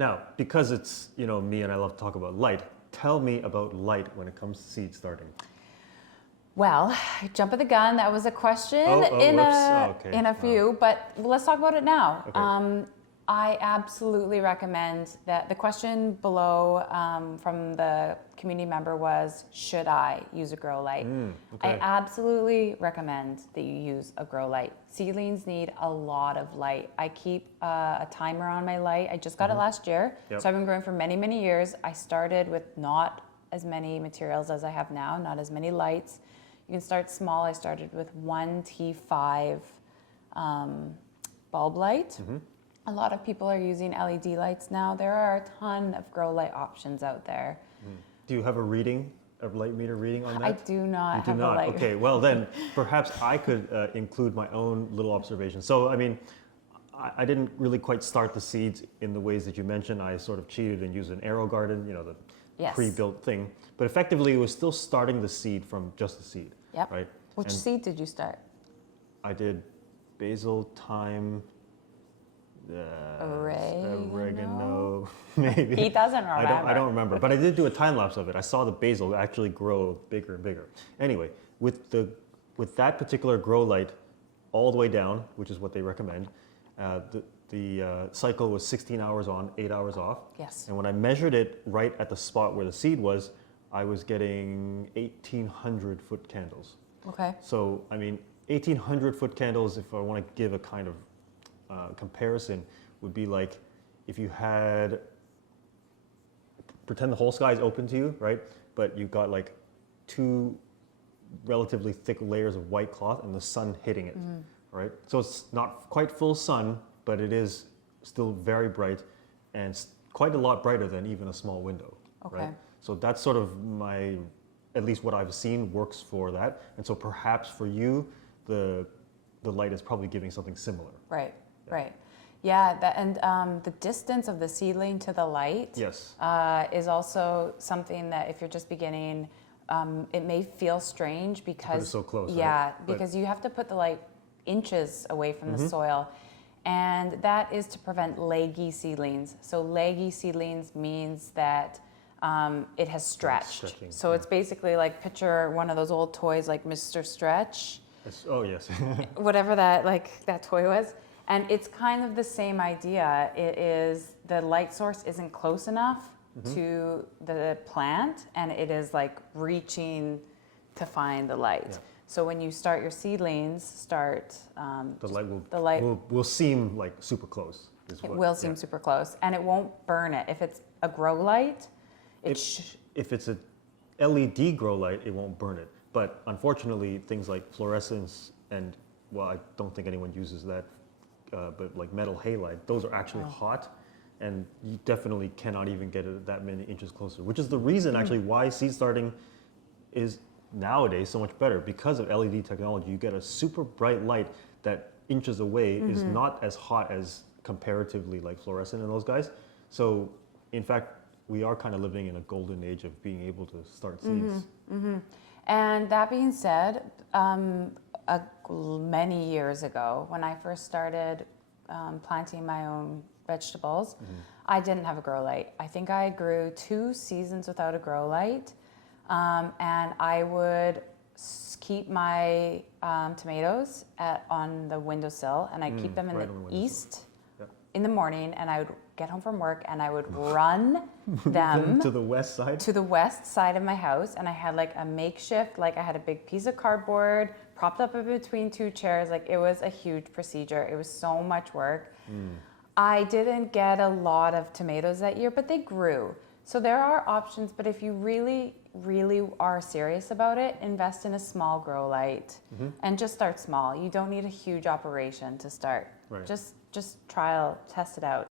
Now, because it's, me and I love to talk about light, tell me about light when it comes to seed starting. Well, jump of the gun. That was a question Okay. in a few, but let's talk about it now. Okay. I absolutely recommend that. The question below from the community member was, should I use a grow light? Okay. I absolutely recommend that you use a grow light. Seedlings need a lot of light. I keep a timer on my light. I just got it last year, Yep. so I've been growing for many, many years. I started with not as many materials as I have now, not as many lights. You can start small. I started with 1 T5 bulb light. A lot of people are using LED lights now. There are a ton of grow light options out there. Do you have a light meter reading on that? I do not You do have not. a light. Okay, well then, perhaps I could include my own little observation. So, I didn't really quite start the seeds in the ways that you mentioned. I sort of cheated and used an arrow garden, the Yes. pre-built thing. But effectively, it was still starting the seed from just the seed. Yep. Right? Which seed did you start? I did basil, thyme, oregano, maybe. He doesn't remember. I don't remember, but I did do a time lapse of it. I saw the basil actually grow bigger and bigger. Anyway, with that particular grow light, all the way down, which is what they recommend, the cycle was 16 hours on, 8 hours off. Yes. And when I measured it right at the spot where the seed was, I was getting 1,800 foot candles. Okay. So 1,800 foot candles, if I want to give a kind of comparison, would be like if you had, pretend the whole sky is open to you, right? But you've got like 2 relatively thick layers of white cloth and the sun hitting it, right? So it's not quite full sun, but it is still very bright and quite a lot brighter than even a small window, Okay. right? So that's sort of at least what I've seen works for that. And so perhaps for you, the light is probably giving something similar. Right. Right. Yeah. And the distance of the seedling to the light Yes. is also something that if you're just beginning, it may feel strange because so close. Yeah, right? because you have to put the light inches away from the soil. And that is to prevent leggy seedlings. So leggy seedlings means that it has stretched. Stretching, So it's basically like picture one of those old toys like Mr. Stretch, Oh yes. whatever that toy was. And it's kind of the same idea. It is the light source isn't close enough to the plant, and it is like reaching to find the light. Yeah. So when you start your seedlings, The light will seem like super close. it will seem super close, and it won't burn it. If it's a grow light, If it's a LED grow light, it won't burn it. But unfortunately, things like fluorescence and, well, I don't think anyone uses that, but like metal halide, those are actually hot, and you definitely cannot even get it that many inches closer, which is the reason actually why seed starting is nowadays so much better. Because of LED technology, you get a super bright light that inches away is not as hot as comparatively like fluorescent and those guys. So in fact, we are kind of living in a golden age of being able to start seeds. And that being said, many years ago, when I first started planting my own vegetables, I didn't have a grow light. I think I grew 2 seasons without a grow light, and I would keep my tomatoes on the windowsill, and I'd keep them in right the on the windowsill. east Yep. in the morning, and I would get home from work and I would run them To the west side? to the west side of my house, and I had like a makeshift, like I had a big piece of cardboard propped up in between 2 chairs. Like it was a huge procedure. It was so much work. I didn't get a lot of tomatoes that year, but they grew. So there are options, but if you really, really are serious about it, invest in a small grow light and just start small. You don't need a huge operation to start. Right. Just test it out.